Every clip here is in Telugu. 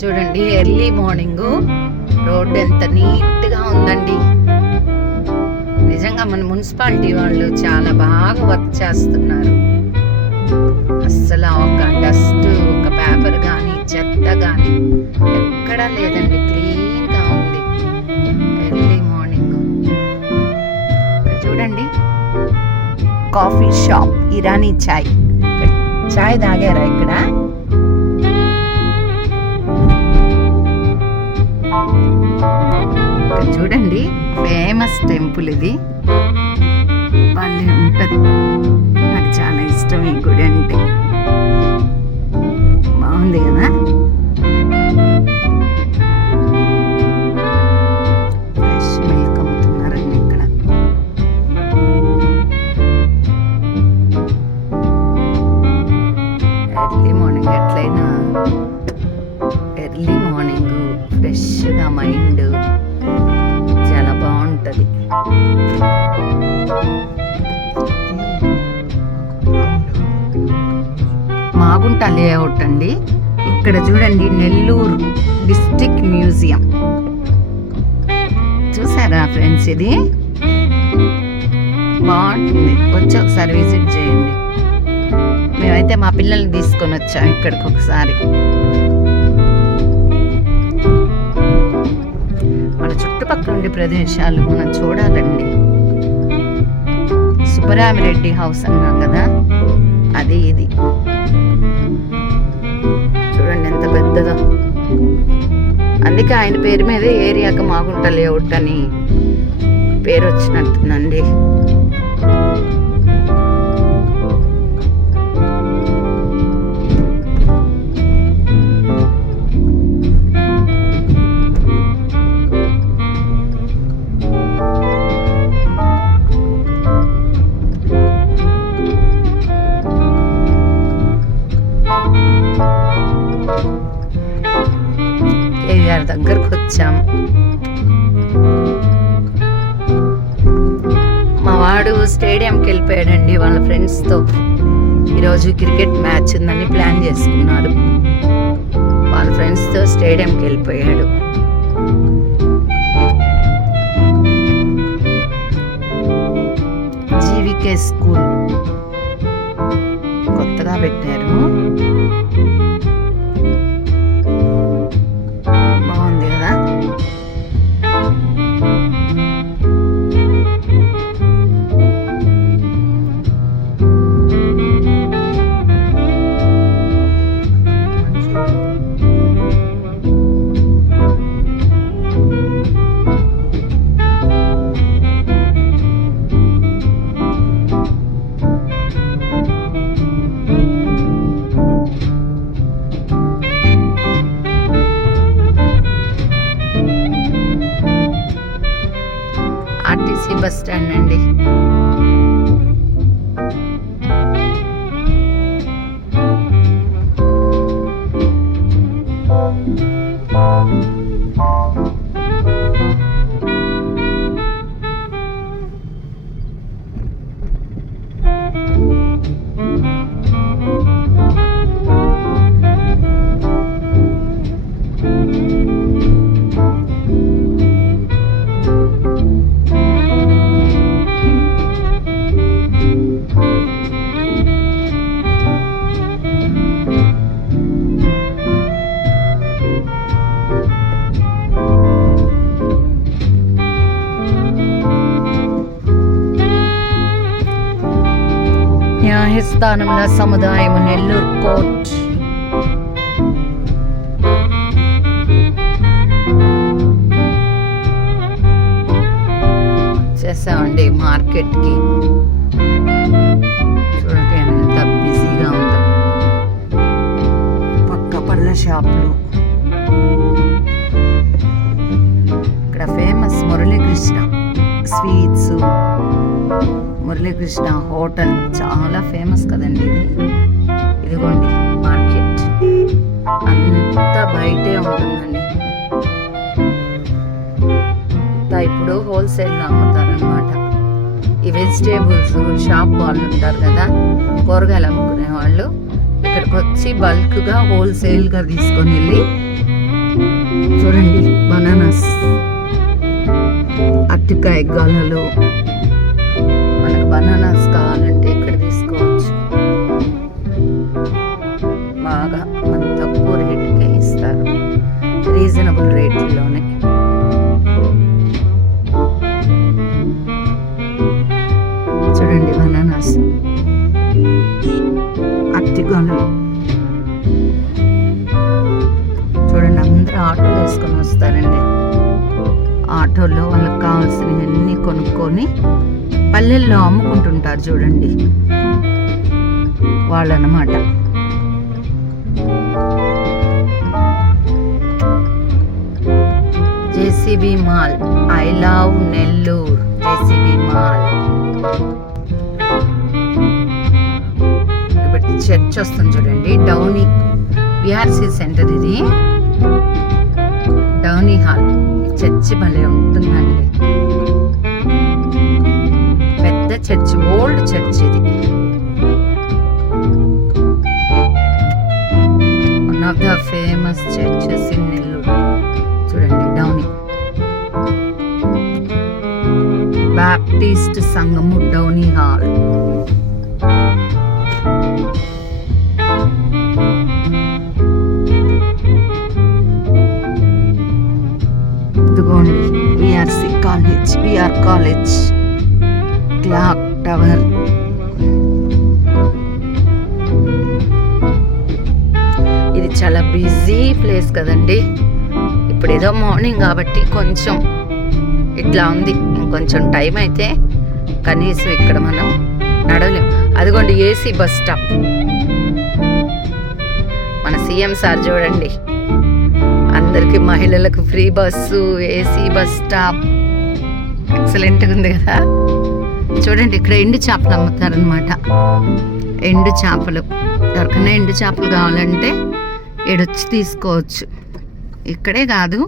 చూడండి, ఎర్లీ మార్నింగ్ రోడ్ ఎంత నీట్గా ఉందండి. నిజంగా మన మున్సిపాలిటీ వాళ్ళు చాలా బాగా వర్క్ చేస్తున్నారు. అస్సలు ఒక డస్ట్, ఒక పేపర్ కానీ చెత్త కానీ ఎక్కడా లేదండి. క్లీన్గా ఉంది ఎర్లీ మార్నింగ్. చూడండి, కాఫీ షాప్ ఇరానీ చాయ్. చాయ్ తాగారా ఇక్కడ? చూడండి, ఫేమస్ టెంపుల్ ఇది. భలే ఉంటుంది. నాకు చాలా ఇష్టం ఈ గుడి అంటే. బాగుంది కదా. ఫ్రెష్ మిల్క్ అమ్ముతున్నారండి ఇక్కడ. ఎర్లీ మార్నింగ్ ఎట్లయినా ఎర్లీ మార్నింగ్ ఫ్రెష్గా మైండ్ చాలా బాగుంటుంది. మాగుంట లేఅవుట్ అండి. ఇక్కడ చూడండి, నెల్లూరు డిస్ట్రిక్ట్ మ్యూజియం. చూసారా ఫ్రెండ్స్? ఇది బాగుంటుంది. వచ్చి ఒకసారి విజిట్ చేయండి. మేమైతే మా పిల్లల్ని తీసుకొని వచ్చాం ఇక్కడికి ఒకసారి. మన చుట్టుపక్కల ఉండే ప్రదేశాలు మనం చూడాలండి. సుబ్బరామిరెడ్డి హౌస్ అన్నాం కదా, అది ఇది. చూడండి ఎంత పెద్దదో. అందుకే ఆయన పేరు మీద ఏరియాకి మాగుంట లేఅవుట్ అని పేరు వచ్చినట్టుందండి. కేవీఆర్ దగ్గరకు వచ్చాం. మా వాడు స్టేడియంకి వెళ్ళిపోయాడండి వాళ్ళ ఫ్రెండ్స్తో. ఈరోజు క్రికెట్ మ్యాచ్ ఉందని ప్లాన్ చేసుకున్నారు. వాళ్ళ ఫ్రెండ్స్తో స్టేడియంకి వెళ్ళిపోయాడు. జీవికే స్కూల్ కొత్తగా పెట్టారు. బాగుంది కదా. ఆర్టీసీ బస్ స్టాండ్ అండి. న్యాయస్థానముల సముదాయము నెల్లూరు కోర్ట్. వచ్చేసామండి మార్కెట్కి. చూడండి ఎంత బిజీగా ఉందో. పక్క పళ్ళ షాపులు. ఇక్కడ famous Muralikrishna sweets, Muralikrishna hotel చాలా ఫేమస్ కదండి ఇది. ఇదిగోండి మార్కెట్ అంతా బయటే ఉంటుందండి. అంతా ఇప్పుడు హోల్సేల్లో అమ్ముతారనమాట. ఈ వెజిటేబుల్స్ షాప్ వాళ్ళు ఉంటారు కదా, కూరగాయలు అమ్ముకునే వాళ్ళు, ఇక్కడికి వచ్చి బల్క్గా హోల్సేల్గా తీసుకొని వెళ్ళి బనానాస్, అరటికాయ గొలలు. మనకు బనానాస్ కావాలంటే ఇక్కడ తీసుకోవచ్చు. బాగా మన తక్కువ రేటుకే ఇస్తారు, రీజనబుల్ రేట్లోనే. చూడండి బనానాస్, అరటి గొలలు. చూడండి అందరూ ఆటోలు వేసుకొని వస్తారండి. ఆటోలో వాళ్ళకి కావాల్సినవన్నీ కొనుక్కొని పల్లెల్లో అమ్ముకుంటుంటారు. చూడండి వాళ్ళనమాట. JCB mall, I love Nellore JCB mall. ఇప్పుడు చర్చ్ వస్తుంది చూడండి, డౌనీ విఆర్సి సెంటర్. ఇది డౌనీ హాల్. చర్చి భలే ఉంటుందండి, పెద్ద చర్చి, ఓల్డ్ చర్చ్ ఇది. One of the famous churches in Nellore. చూడండి డౌనీ బాప్టిస్ట్ సంఘము, డౌనీ హాల్. ఇదిగోండి VRC college, VR college, clock tower. ఇది చాలా బిజీ ప్లేస్ కదండి. ఇప్పుడు ఏదో మార్నింగ్ కాబట్టి కొంచెం ఇట్లా ఉంది. ఇంకొంచెం టైం అయితే కనీసం ఇక్కడ మనం నడవలేం. అదిగోండి ఏసీ బస్ స్టాప్. మన సీఎం సార్ చూడండి, అందరికి మహిళలకు free bus, AC bus stop. ఎక్సలెంట్గా ఉంది కదా. చూడండి ఇక్కడ ఎండు చేపలు అమ్ముతారనమాట. ఎండు చేపలు, ఎవరికైనా ఎండు చేపలు కావాలంటే ఏడొచ్చి తీసుకోవచ్చు. ఇక్కడే కాదు,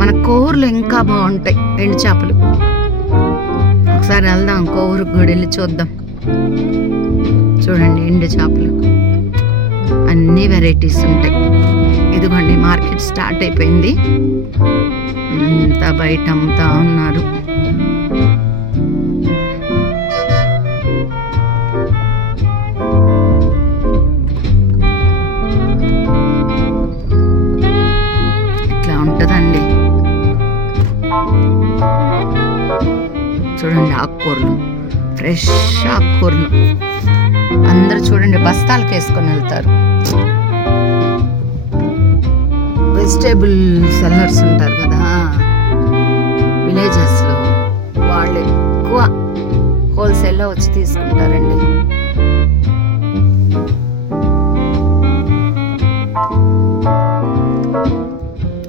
మన కోర్లు ఇంకా బాగుంటాయి ఎండు చేపలు. ఒకసారి వెళ్దాం, కోరుకు కూడా వెళ్ళి చూద్దాం. చూడండి ఎండు చేపలు, అన్ని వెరైటీస్ ఉంటాయి. ఇదిగోండి మార్కెట్ స్టార్ట్ అయిపోయింది, అంతా బయట అమ్ముతా ఉన్నారు. ఇట్లా ఉంటుందండి. చూడండి ఆకుకూరలు, ఫ్రెష్ ఆకుకూరలు. అందరూ చూడండి బస్తాలకు వేసుకొని వెళ్తారు. వెజిటేబుల్ సెల్లర్స్ ఉంటారు కదా విలేజెస్లో, వాళ్ళు ఎక్కువ హోల్సేల్లో వచ్చి తీసుకుంటారండి.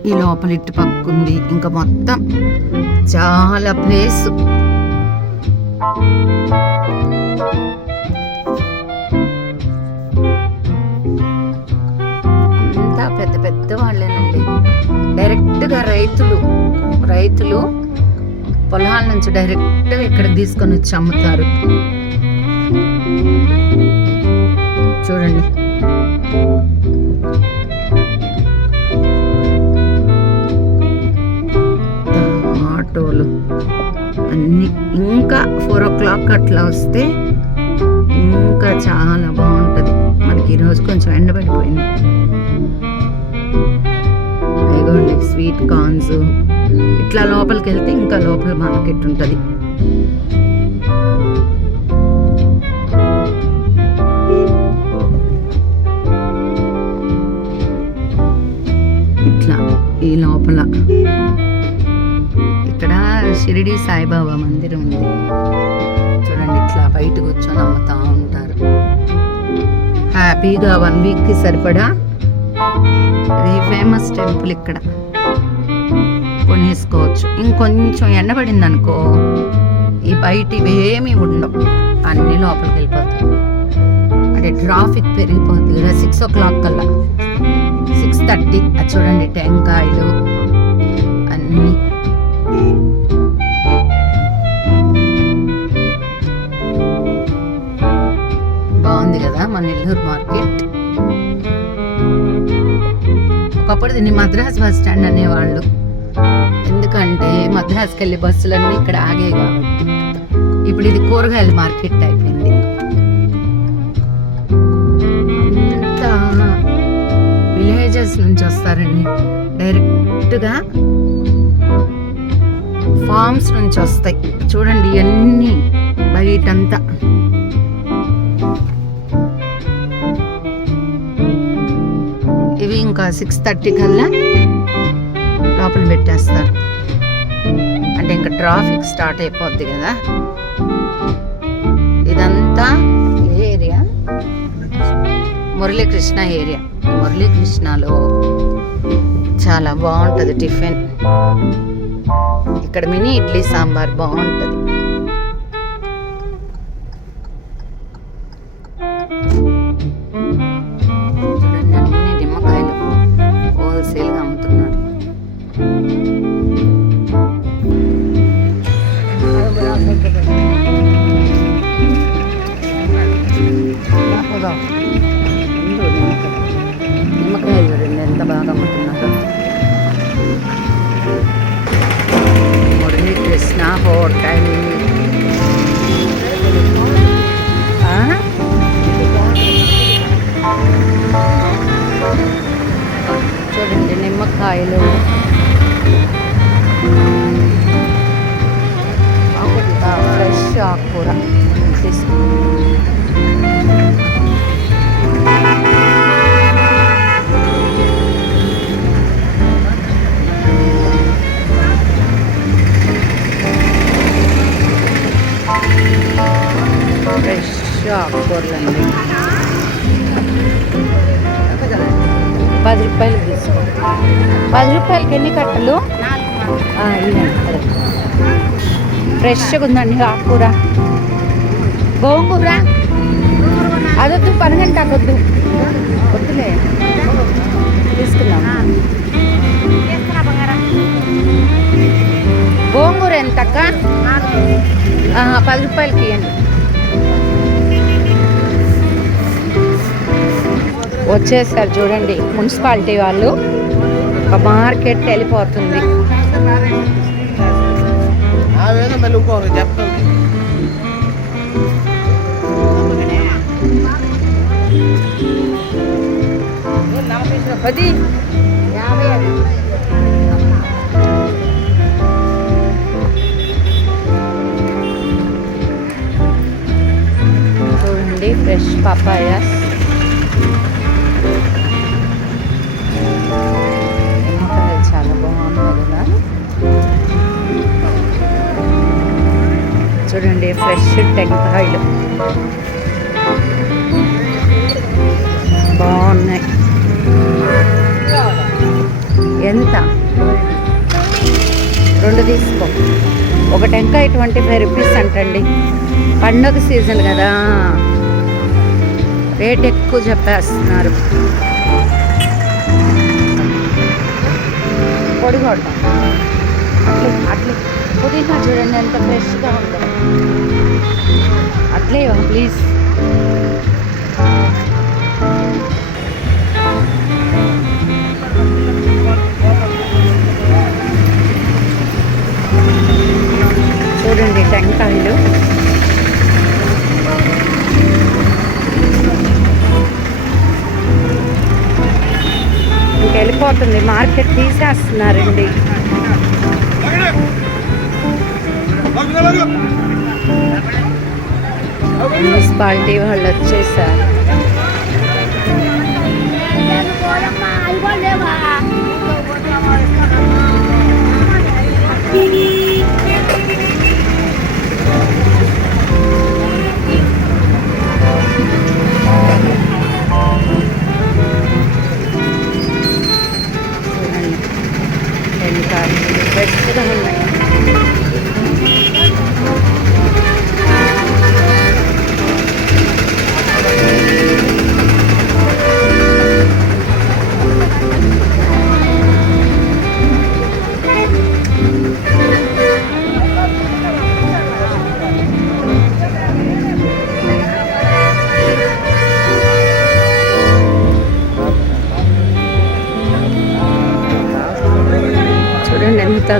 ఈ లోపల ఇటు పక్క ఉంది, ఇంకా మొత్తం చాలా ప్లేస్. అంతా పెద్ద పెద్ద వాళ్ళేనండి. డైరెక్ట్గా రైతులు పొలాల నుంచి డైరెక్ట్గా ఇక్కడికి తీసుకొని వచ్చి అమ్ముతారు. చూడండి ఆటోలు అన్నీ. ఇంకా 4 o'clock అట్లా వస్తే ఇంకా చాలా బాగుంటుంది. మనకి ఈరోజు కొంచెం ఎండబడిపోయింది. ఇదిగోండి స్వీట్ కార్న్స్. ఇట్లా లోపలికి వెళ్తే ఇంకా లోపల మార్కెట్ ఉంటుంది. ఇట్లా ఈ లోపల ఇక్కడ షిరిడి సాయిబాబా మందిరం ఉంది. చూడండి ఇట్లా బయట కూర్చొని అమ్ముతా ఉంటారు. హ్యాపీగా 1 weekకి సరిపడా. ఇది ఫేమస్ టెంపుల్, ఇక్కడ కొనేసుకోవచ్చు. ఇంకొంచెం ఎండబడింది అనుకో, ఈ బయట ఇవేమీ ఉండవు, అన్నీ లోపలికి వెళ్ళిపోతాయి. అంటే ట్రాఫిక్ పెరిగిపోతుంది కదా 6 o'clock కల్లా. 6:30. అది చూడండి టెంకాయలు అన్నీ. బాగుంది కదా మన నెల్లూరు మార్కెట్. ఒకప్పుడు దీన్ని మద్రాస్ బస్ స్టాండ్ అనేవాళ్ళు. ఎందుకంటే మద్రాసుకి వెళ్ళే బస్సులన్నీ ఇక్కడ ఆగే కాబట్టి. ఇప్పుడు ఇది కూరగాయల మార్కెట్ అయిపోయింది. అంతా విలేజెస్ నుంచి వస్తారండి, డైరెక్ట్గా ఫార్మ్స్ నుంచి వస్తాయి. చూడండి ఇవన్నీ బయటంతా. ఇవి ఇంకా 6:30 కల్లా లోపల పెట్టేస్తారు. అంటే ఇంకా ట్రాఫిక్ స్టార్ట్ అయిపోద్ది కదా. ఇదంతా ఏరియా మురళీకృష్ణ ఏరియా. మురళీకృష్ణలో చాలా బాగుంటుంది టిఫిన్. ఇక్కడ మినీ ఇడ్లీ సాంబార్ బాగుంటుంది. చూడండి అన్ని నిమ్మకాయలు హోల్సేల్గా అమ్ముతున్నారు. నిమ్మకాయలు చూడండి ఎంత బాగా అమ్ముతున్నారు. మురళీకృష్ణ హోటల్. చూడండి నిమ్మకాయలు, ఫ్రెష్ ఆకుకూర ఫ్రెష్ ఆకుకూరలండి. 10 రూపాయలు తీసుకో. 10 రూపాయలకి ఎన్ని కట్టలు? ఫ్రెష్గా ఉందండి ఆకుకూర. గోంగూర అదొద్దు, 10 గంటకు వద్దు, వద్దులే తీసుకున్నాం. గోంగూర ఎంత అక్క? 10 రూపాయలకి ఇవ్వండి. వచ్చేసారు చూడండి మున్సిపాలిటీ వాళ్ళు. ఒక మార్కెట్ వెళ్ళిపోతుంది. చూడండి ఫ్రెష్ పపాయాస్. చాలా బాగుంది కదా. చూడండి ఫ్రెష్ టెంకాయలు బాగున్నాయి. ఎంత? 2 తీసుకో. ఒక టెంకాయ 25 రూపీస్ అంటండి. పండుగ సీజన్ కదా, రేట్ ఎక్కువ చెప్పేస్తున్నారు. పొడి కొడతాం అట్లే. పుదీనా చూడండి ఎంత ఫ్రెష్గా ఉందో. అట్లే ప్లీజ్. చూడండి టెంకాయలు. ఇంకెళ్ళిపోతుంది, మార్కెట్ తీసేస్తున్నారండి. మున్సిపాలిటీ వాళ్ళు వచ్చేసారు. ఫ్రెష్గా ఉన్నాయి. ఎంత ఎంత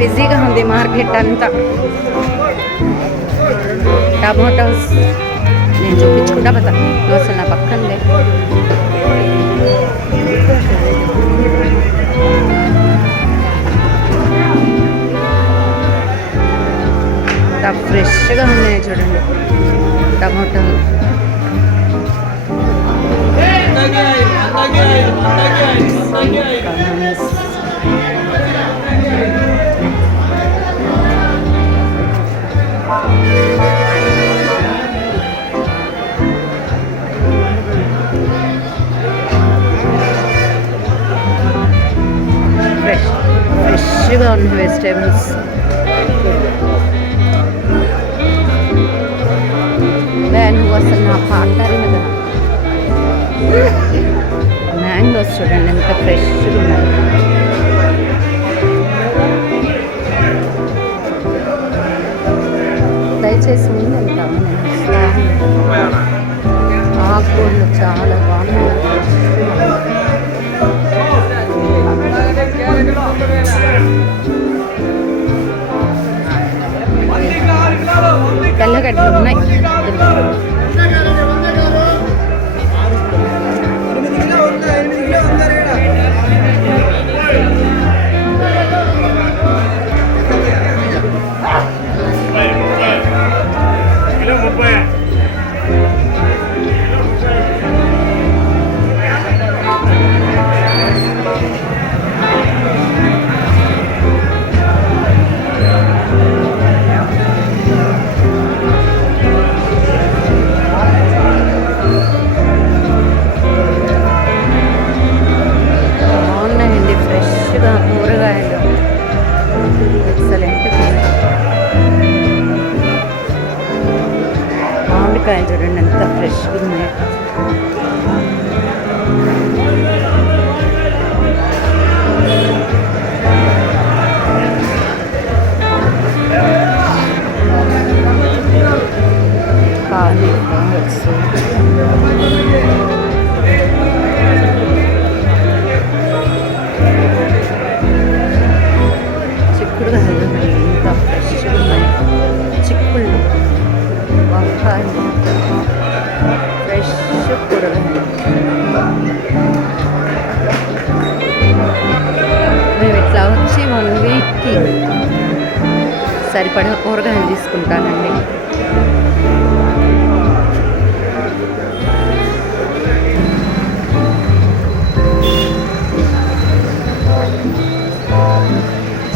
బిజీగా ఉంది మార్కెట్ అంతా. టమాటోస్ నేను చూపించుకుంటా పోతా, అసలు నా పక్కనే ఫ్రెష్గా ఉన్నాయి చూడండి టమాటాలు. ఫ్రెష్గా ఉన్నాయి వెజిటేబుల్స్. నువ్వు అసలు నా పాటారు కదా. మ్యాంగోస్ చూడండి ఎంత ఫ్రెష్గా ఉన్నాయి. దయచేసి ముందు వెళ్తాము. ఆకుకూరలు చాలా బాగున్నాయి. తెల్లగడ్డలు ఉన్నాయి. మామిడికాయలు చూడండి ఎంత ఫ్రెష్గా ఉన్నాయి. కాలీఫ్లవర్స్, చిక్కుడుకాయలు ఎంత ఫ్రెష్గా ఉన్నాయి. చిక్కుళ్ళు, వంకాయలు, ఫ్రెష్ కూరగాయలు. మేము ఇట్లా వచ్చి 1 వీక్కి సరిపడా కూరగాయలు తీసుకుంటానండి.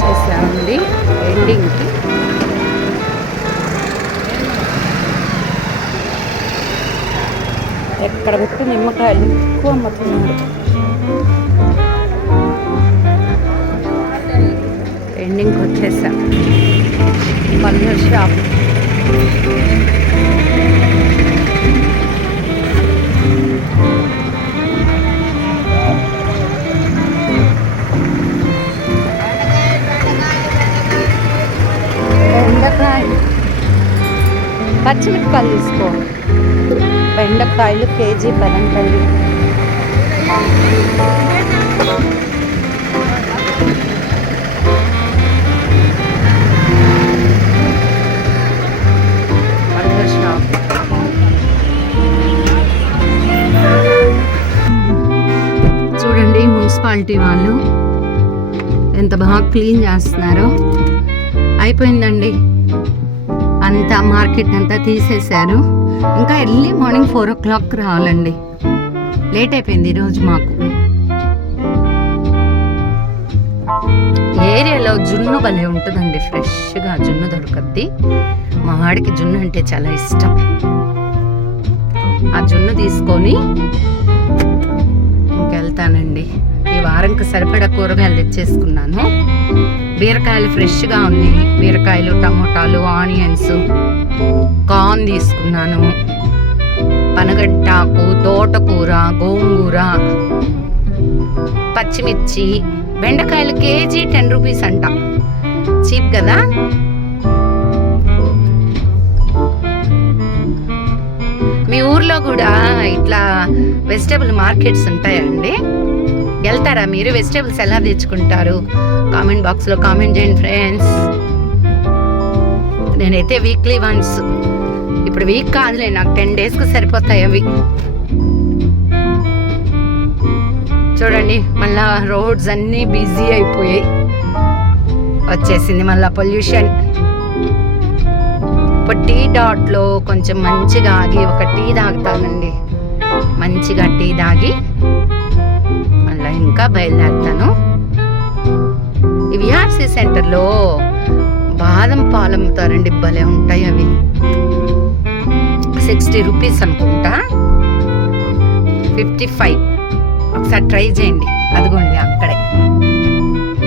చేసామండి ఎండింగ్కి. ఎక్కడ పెట్టు నిమ్మకాయలు ఎక్కువ అమ్ముతున్నారు. ఎండింగ్కి వచ్చేసాం. పండ్ల షాప్. బెండకాయలు, పచ్చిమిరపకాయలు తీసుకో. బెండకాయలు కేజీ 10 చూడండి మున్సిపాలిటీ వాళ్ళు ఎంత బాగా క్లీన్ చేస్తున్నారో. అయిపోయిందండి, అంతా మార్కెట్ అంతా తీసేశారు. ఇంకా ఎర్లీ మార్నింగ్ 4 o'clock రావాలండి. లేట్ అయిపోయింది ఈరోజు మాకు. ఏరియాలో జున్ను భలే ఉంటుందండి, ఫ్రెష్గా జున్ను దొరకద్ది. మా వాడికి జున్ను అంటే చాలా ఇష్టం. ఆ జున్ను తీసుకొని ఇంకెళ్తానండి. ఈ వారంకి సరిపడా కూరగాయలు తెచ్చేసుకున్నాను. బీరకాయలు ఫ్రెష్గా ఉన్నాయి. బీరకాయలు, టమోటాలు, ఆనియన్స్, కార్న్ తీసుకున్నాను. పనగంటాకు, తోటకూర, గోంగూర, పచ్చిమిర్చి. బెండకాయలు కేజీ 10 rupees అంట. చీప్ కదా. మీ ఊర్లో కూడా ఇట్లా వెజిటేబుల్ మార్కెట్స్ ఉంటాయండి? వెళ్తారా? తెచ్చారా మీరు? వెజిటేబుల్స్ ఎలా తెచ్చుకుంటారు? కామెంట్ బాక్స్లో కామెంట్ చేయండి ఫ్రెండ్స్. నేనైతే వీక్లీ వన్స్, ఇప్పుడు వీక్ కాదులే, నాకు 10 డేస్కి సరిపోతాయి అవి. చూడండి మళ్ళా రోడ్స్ అన్నీ బిజీ అయిపోయాయి, వచ్చేసింది మళ్ళా పొల్యూషన్. ఇప్పుడు టీ డాట్లో కొంచెం మంచిగా ఆగి ఒక టీ తాగుతానండి. మంచిగా టీ తాగి మళ్ళీ ఇంకా బయలుదేరుతాను. ఈ విఆర్సి సెంటర్లో బాదం పాలు అమ్ముతారండి, భలే ఉంటాయి అవి. 60 రూపీస్ అనుకుంటా, 55. ఒకసారి ట్రై చేయండి. అదిగోండి అక్కడే,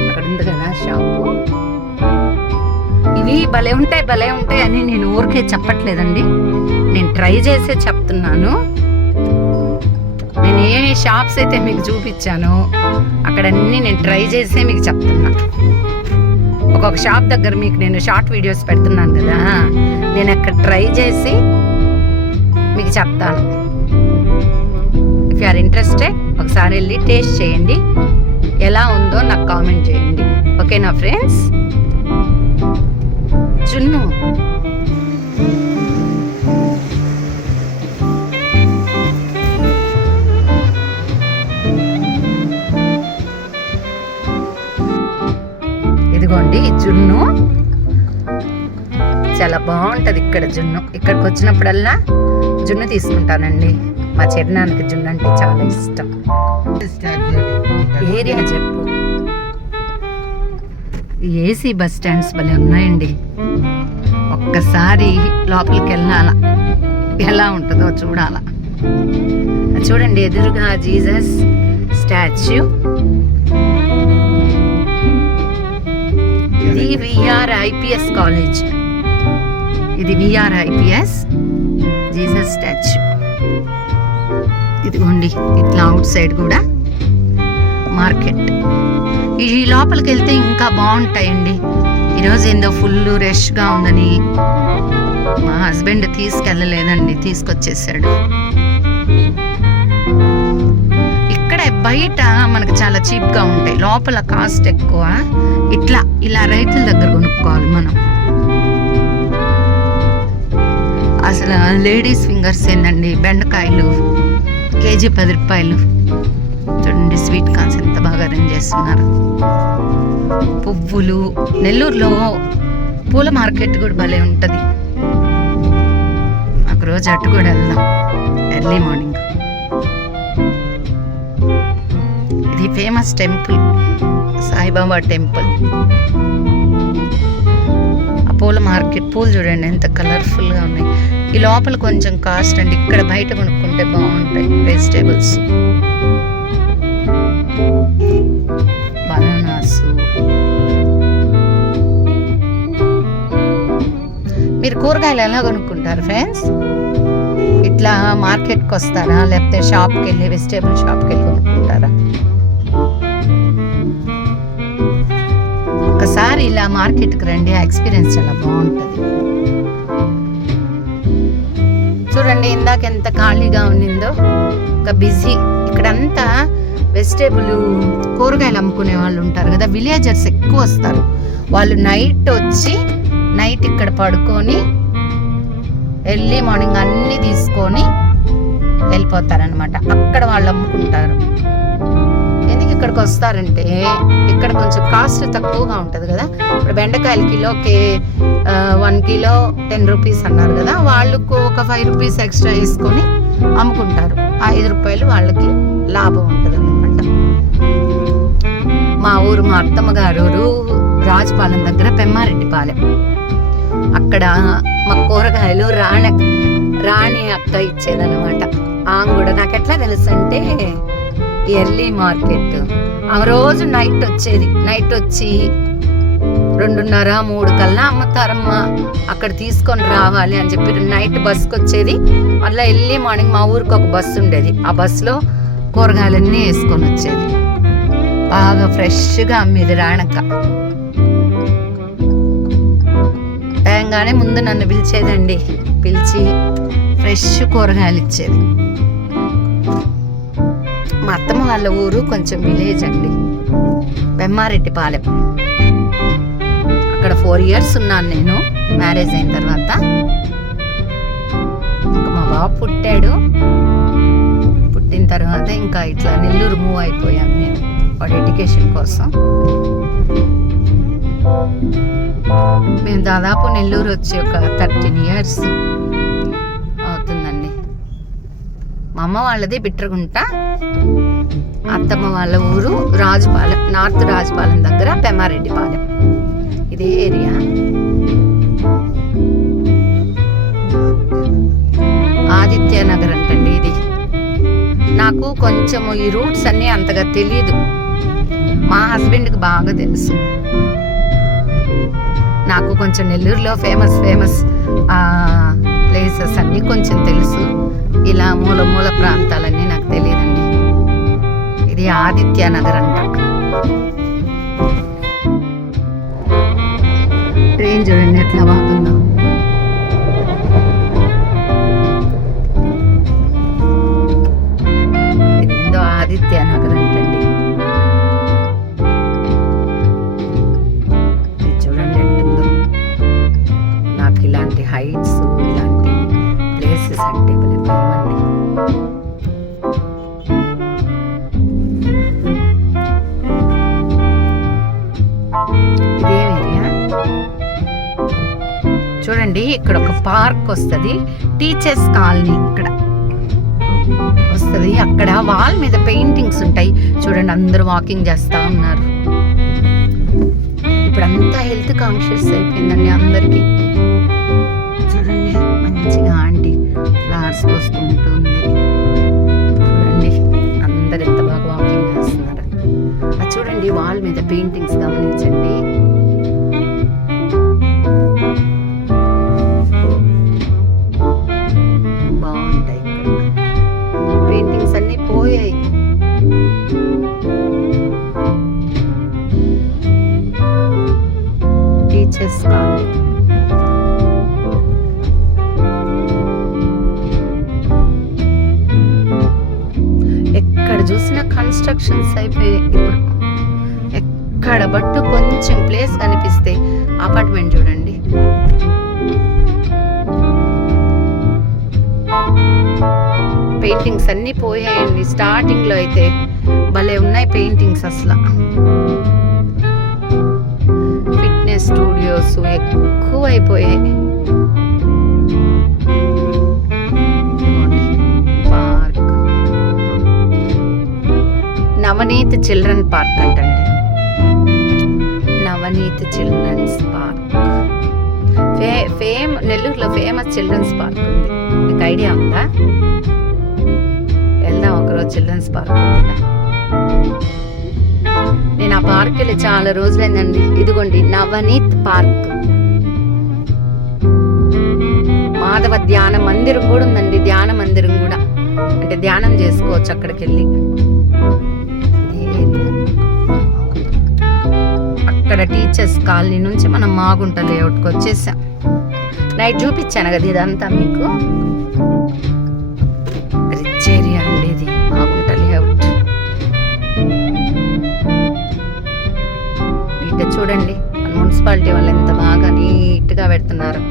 అక్కడ ఉంది కదా షాపు. ఇవి భలే ఉంటాయి అని నేను ఊరికే చెప్పట్లేదండి, నేను ట్రై చేసే చెప్తున్నాను. నేను ఏ షాప్స్ అయితే మీకు చూపించానో అక్కడన్నీ నేను ట్రై చేసే మీకు చెప్తున్నా. ఒక్కొక్క షాప్ దగ్గర మీకు నేను షార్ట్ వీడియోస్ పెడుతున్నాను కదా, నేను అక్కడ ట్రై చేసి మీకు చెప్తాను. ఇఫ్ యు ఆర్ ఇంట్రెస్టెడ్ ఒకసారి వెళ్ళి టేస్ట్ చేయండి, ఎలా ఉందో నాకు కామెంట్ చేయండి. ఓకేనా ఫ్రెండ్స్? జున్ను ఇదిగోండి, జున్ను చాలా బాగుంటుంది ఇక్కడ. జున్ను ఇక్కడికి వచ్చినప్పుడల్లా జున్ను తీసుకుంటానండి. మా చిరునాన్నకి జున్ను అంటే చాలా ఇష్టం. ఏరియా చెప్పు. ఏసీ బస్ స్టాండ్స్ భలే ఉన్నాయండి, ఒక్కసారి లోపలికి వెళ్ళాలా, ఎలా ఉంటుందో చూడాలా. చూడండి ఎదురుగా జీసస్ స్టాచ్యూ. ఇది విఆర్ ఐపీఎస్ కాలేజ్, ఇది విఆర్ ఐపీఎస్ జీసస్ స్టాచ్యూ. ఇదిగోండి ఇట్లా అవుట్ సైడ్ కూడా మార్కెట్. ఈ లోపలికి వెళ్తే ఇంకా బాగుంటాయండి. ఈరోజు ఏందో ఫుల్ రష్గా ఉందని మా హస్బెండ్ తీసుకెళ్ళలేదండి, తీసుకొచ్చేసాడు. ఇక్కడ బయట మనకు చాలా చీప్గా ఉంటాయి, లోపల కాస్ట్ ఎక్కువ. ఇలా రైతుల దగ్గర కొనుక్కోవాలి మనం. అసలు లేడీస్ ఫింగర్స్ ఏందండి, బెండకాయలు కేజీ 10 రూపాయలు. చూడండి స్వీట్ కార్న్స్ ఎంత బాగా అరేంజ్ చేస్తున్నారు. పువ్వులు, నెల్లూరులో పూల మార్కెట్ కూడా భలే ఉంటుంది. ఒక రోజు అటు కూడా వెళ్దాం ఎర్లీ మార్నింగ్. ఇది ఫేమస్ టెంపుల్, సాయిబాబా టెంపుల్. ఆ పూల మార్కెట్, పూలు చూడండి ఎంత కలర్ఫుల్గా ఉన్నాయి. ఈ లోపల కొంచెం కాస్ట్ అండి, ఇక్కడ బయట కొనుక్కుంటే బాగుంటాయి వెజిటేబుల్స్. బనానాస్. మీరు కూరగాయలు ఎలా కొనుక్కుంటారు ఫ్రెండ్స్? ఇట్లా మార్కెట్కి వస్తారా, లేకపోతే షాప్కి వెళ్ళి వెజిటేబుల్ షాప్కి వెళ్ళి కొనుక్కుంటారా? ఒకసారి ఇలా మార్కెట్కి రండి, ఆ ఎక్స్పీరియన్స్ చాలా బాగుంటుంది. చూడండి ఇందాక ఎంత ఖాళీగా ఉన్నిందో, ఒక బిజీ. ఇక్కడంతా వెజిటేబుల్ కూరగాయలు అమ్ముకునే వాళ్ళు ఉంటారు కదా, విలేజర్స్ ఎక్కువ వస్తారు. వాళ్ళు నైట్ వచ్చి నైట్ ఇక్కడ పడుకొని ఎర్లీ మార్నింగ్ అన్నీ తీసుకొని వెళ్ళిపోతారనమాట. అక్కడ వాళ్ళు అమ్ముకుంటారు. ఎందుకు ఇక్కడికి వస్తారంటే ఇక్కడ కొంచెం కాస్ట్ తక్కువగా ఉంటుంది కదా. ఇప్పుడు బెండకాయలు కిలోకి 1 కిలో 10 రూపీస్ అన్నారు కదా, వాళ్ళకు ఒక 5 రూపీస్ ఎక్స్ట్రా వేసుకొని అమ్ముకుంటారు. 5 రూపాయలు వాళ్ళకి లాభం ఉంటుంది అనమాట. మా ఊరు, మా అత్తమ్మ గారు రాజపాలెం దగ్గర పెమ్మారెడ్డిపాలెం, అక్కడ మా కూరగాయలు రాణి అక్క ఇచ్చేదనమాట. ఆమె కూడా నాకు ఎట్లా తెలుసు అంటే ఎర్లీ మార్కెట్ ఆమె రోజు నైట్ వచ్చేది. నైట్ వచ్చి 2:30, 3 కల్లా అమ్ముతారమ్మా, అక్కడ తీసుకొని రావాలి అని చెప్పి నైట్ బస్కి వచ్చేది. మళ్ళీ ఎర్లీ మార్నింగ్ మా ఊరికి ఒక బస్సు ఉండేది, ఆ బస్సులో కూరగాయలన్నీ వేసుకొని వచ్చేది. బాగా ఫ్రెష్గా అమ్మేది రాణక్క. టైంగానే ముందు నన్ను పిలిచేదండి, పిలిచి ఫ్రెష్ కూరగాయలు ఇచ్చేది. మా అత్తమ్మ వాళ్ళ ఊరు కొంచెం విలేజ్ అండి, బెమ్మారెడ్డిపాలెం. అక్కడ 4 years ఉన్నాను నేను మ్యారేజ్ అయిన తర్వాత. ఇంకా మా బాబు పుట్టాడు. పుట్టిన తర్వాత ఇంకా ఇట్లా నెల్లూరు మూవ్ అయిపోయాను నేను వాడి ఎడ్యుకేషన్ కోసం. మేము దాదాపు నెల్లూరు వచ్చి ఒక 13 years అవుతుందండి. మా అమ్మ వాళ్ళది బిట్రగుంట, అత్తమ్మ వాళ్ళ ఊరు రాజుపాలెం, నార్త్ రాజుపాలెం దగ్గర బెమ్మారెడ్డిపాలెం, ఇదే ఏరియా. ఆదిత్య నగర్ అంటండి ఇది. నాకు కొంచెము ఈ రూట్స్ అన్నీ అంతగా తెలియదు, మా హస్బెండ్కి బాగా తెలుసు. నాకు కొంచెం నెల్లూరులో ఫేమస్ ప్లేసెస్ అన్నీ కొంచెం తెలుసు, ఇలా మూల ప్రాంతాలన్నీ నాకు తెలియదండి. ఇది ఆదిత్య నగర్ అంట. ట్రైన్ చూడండి ఎట్లా బాగుందో. ఇదేందో ఆదిత్య నగర్ అంటండి. చూడండి ఎట్టుందో. నాకు ఇలాంటి హైట్స్, ఇలాంటి ప్లేసెస్ అంటే భయమండి. ఇదేం ఏరియా చూడండి. ఇక్కడ ఒక పార్క్ వస్తుంది, టీచర్స్ కాలనీ ఇక్కడ వస్తుంది. అక్కడ వాల్ మీద పెయింటింగ్స్ ఉంటాయి చూడండి, అందరూ వాకింగ్ చేస్తూ ఉన్నారు. ఇప్పుడంతా హెల్త్ కాన్షియస్ అయిపోయిందండి అందరికీ. చూడండి మంచిగా ఆంటీ ఫ్లవర్స్ కోసుకుంటుంది. చూడండి అందరు ఎంత బాగా వాకింగ్ చేస్తున్నారు. అది చూడండి వాల్ మీద పెయింటింగ్స్ గమనించండి. బాగుంటాయి ఇక్కడ. పెయింటింగ్స్ అన్నీ పోయాయి. Teachers colony. ఎక్కడ చూసినా కన్స్ట్రక్షన్స్ అయిపోయాయి ఇప్పుడు. ఎక్కడ బట్టు కొంచెం ప్లేస్ కనిపిస్తే అపార్ట్మెంట్ చూడండి. పెయింటింగ్స్ అన్నీ పోయాయండి. స్టార్టింగ్లో అయితే భలే ఉన్నాయి పెయింటింగ్స్ అసలు. ఫిట్నెస్ స్టూడియోస్ ఎక్కువ అయిపోయాయి. పార్క్, నవనీత్ చిల్డ్రన్ పార్క్ అంటండి. నవనీత్ చిల్డ్రన్స్ పార్క్ నెల్లూరులో ఫేమస్ చిల్డ్రన్స్ పార్క్ ఉంది. మీకు ఐడియా ఉందా? వెళ్దాం ఒకరోజు చిల్డ్రన్స్ పార్క్. నేను ఆ పార్క్ వెళ్ళి చాలా రోజులైందండి. ఇదిగోండి నవనీత్ పార్క్. మాధవ ధ్యాన మందిరం కూడా ఉందండి. ధ్యాన మందిరం కూడా, అంటే ధ్యానం చేసుకోవచ్చు అక్కడికి వెళ్ళి. అక్కడ టీచర్స్ కాలనీ నుంచి మనం మాగుంట లేఅవుట్కి వచ్చేసాం. నైట్ చూపించాను కదా ఇదంతా మీకు. రిచ్ ఏరియా అండి ఇది, మాగుంట లేఅవుట్. ఇట చూడండి మన మున్సిపాలిటీ వాళ్ళు ఎంత బాగా నీట్గా పెడుతున్నారు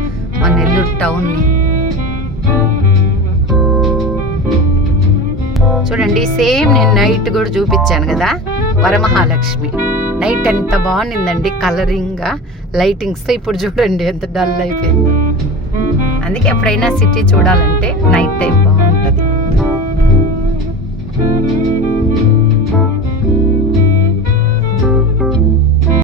మన నెల్లూరు టౌన్ని. చూడండి సేమ్ నేను నైట్ కూడా చూపించాను కదా వరమహాలక్ష్మి. నైట్ ఎంత బాగుండిందండి కలరింగ్గా లైటింగ్స్తో. ఇప్పుడు చూడండి ఎంత డల్ అయిపోయిందో. అందుకే ఎప్పుడైనా సిటీ చూడాలంటే నైట్ టైం బాగుంది.